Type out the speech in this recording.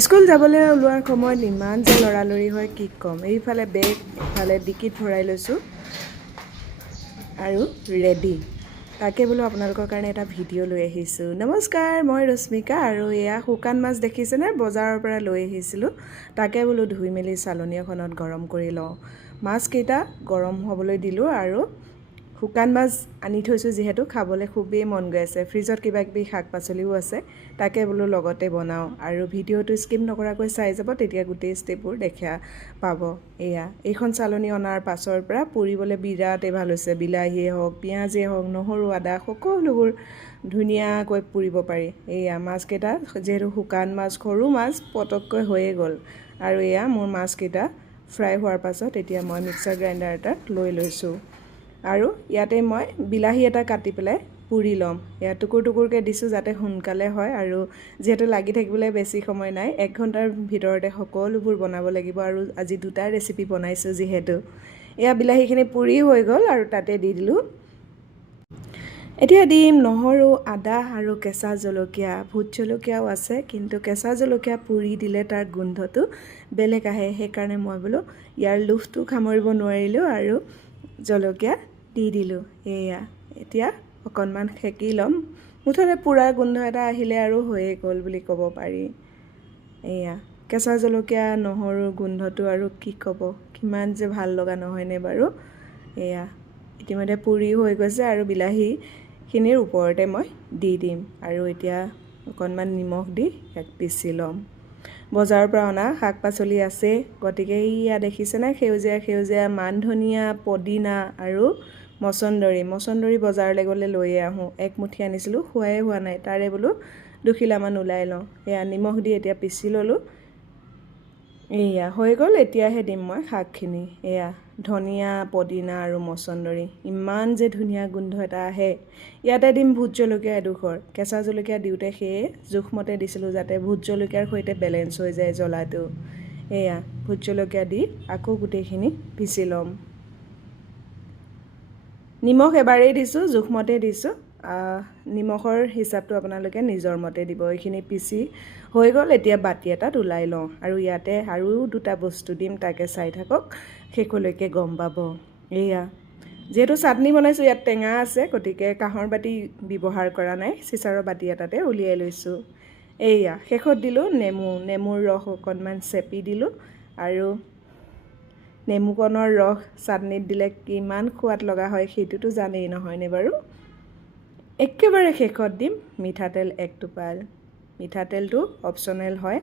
School যাবলৈ ওলোৱাৰ সময়ত ইমান যে লৰালৰি হয় কি ক'ম। এইফালে বেগ, ইফালে ডিকিত ভৰাই লৈছোঁ আৰু ৰেডি। তাকে বোলো আপোনালোকৰ কাৰণে এটা ভিডিঅ' লৈ আহিছোঁ। নমস্কাৰ, মই ৰশ্মিকা আৰু এয়া শুকান মাছ দেখিছেনে, বজাৰৰ পৰা লৈ আহিছিলোঁ। তাকে বোলো ধুই মেলি চালনী এখনত গৰম কৰি লওঁ। মাছকেইটা গৰম হ'বলৈ দিলোঁ আৰু শুকান মাছ আনি থৈছোঁ যিহেতু খাবলৈ খুবেই মন গৈ আছে। ফ্ৰিজত কিবা কিবি শাক পাচলিও আছে, তাকে বোলো লগতে বনাওঁ আৰু ভিডিঅ'টো স্কিপ নকৰাকৈ চাই যাব, তেতিয়া গোটেই ষ্টেপবোৰ দেখা পাব। এইখন চালনী অনাৰ পাছৰ পৰা পুৰিবলৈ বিৰাটেই ভাল হৈছে। বিলাহীয়ে হওক, পিঁয়াজেই হওক, নহৰু, আদা সকলোবোৰ ধুনীয়াকৈ পুৰিব পাৰি। মাছকেইটা যিহেতু শুকান মাছ, সৰু মাছ, পটককৈ হৈয়ে গ'ল। আৰু মোৰ মাছকেইটা ফ্ৰাই হোৱাৰ পাছত এতিয়া মই মিক্সাৰ গ্ৰাইণ্ডাৰ এটাত লৈ লৈছোঁ আৰু ইয়াতে মই বিলাহী এটা কাটি পেলাই পুৰি ল'ম। টুকুৰ টুকুৰকৈ দিছোঁ যাতে সোনকালে হয়, আৰু যিহেতু লাগি থাকিবলৈ বেছি সময় নাই, 1 ঘণ্টাৰ ভিতৰতে সকলোবোৰ বনাব লাগিব আৰু আজি 2টা ৰেচিপি বনাইছোঁ যিহেতু। বিলাহীখিনি পুৰি হৈ গ'ল আৰু তাতে দি দিলোঁ। এতিয়া দিম নহৰু, আদা আৰু কেঁচা জলকীয়া। ভোট জলকীয়াও আছে, কিন্তু কেঁচা জলকীয়া পুৰি দিলে তাৰ গোন্ধটো বেলেগ আহে। সেইকাৰণে মই বোলো ইয়াৰ লোভটো সামৰিব নোৱাৰিলোঁ আৰু জলকীয়া দি দিলোঁ। এতিয়া অকণমান সেকি ল'ম। মুঠতে পুৰাৰ গোন্ধ এটা আহিলে আৰু হৈয়ে গ'ল বুলি ক'ব পাৰি। কেঁচা জলকীয়া, নহৰুৰ গোন্ধটো আৰু কি ক'ব, কিমান যে ভাল লগা নহয়নে বাৰু। ইতিমধ্যে পুৰি হৈ গৈছে আৰু বিলাহীখিনিৰ ওপৰতে মই দি দিম আৰু এতিয়া অকণমান নিমখ দি ইয়াক পিচি ল'ম। বজাৰৰ পৰা অনা শাক পাচলি আছে, গতিকে দেখিছেনে, সেউজীয়া সেউজীয়া মান ধনিয়া, পদিনা আৰু মচন্দৰী বজাৰলৈ গ'লে লৈয়ে আহোঁ। 1 মুঠি আনিছিলোঁ, খোৱাই হোৱা নাই, তাৰে বোলো 2 খিলামান ওলাই লওঁ। নিমখ দি এতিয়া পিচি ল'লোঁ। হৈ গ'ল। এতিয়াহে দিম মই শাকখিনি। ধনিয়া, পদিনা আৰু মচন্দৰী। ইমান যে ধুনীয়া গোন্ধ এটা আহে। ইয়াতে দিম ভোট জলকীয়া এডোখৰ। কেঁচা জলকীয়া দিওঁতে সেয়ে জোখমতে দিছিলোঁ যাতে ভোট জলকীয়াৰ সৈতে বেলেঞ্চ হৈ যায় জ্বলাটো। ভোট জলকীয়া দি আকৌ গোটেইখিনি পিচি ল'ম। নিমখ এবাৰেই দিছোঁ, জোখমতে দিছোঁ। নিমখৰ হিচাপটো আপোনালোকে নিজৰ মতে দিব। এইখিনি পিচি হৈ গ'ল। এতিয়া বাতি এটাত ওলাই লওঁ আৰু ইয়াতে আৰু 2টা বস্তু দিম, তাকে চাই থাকক, শেষলৈকে গম পাব। যিহেতু চাটনি বনাইছোঁ, ইয়াত টেঙা আছে, গতিকে কাঁহৰ বাতি ব্যৱহাৰ কৰা নাই, চিচাৰৰ বাতি এটাতে উলিয়াই লৈছোঁ। শেষত দিলোঁ নেমুৰ ৰস অকণমান চেপি দিলোঁ আৰু নেমুকণৰ ৰস চাটনিত দিলে কিমান সোৱাদ লগা হয় সেইটোতো জানেই নহয়নে বাৰু। একেবাৰে শেষত দিম মিঠাতেল 1 টোপাল। মিঠাতেলটো অপশ্যনেল হয়।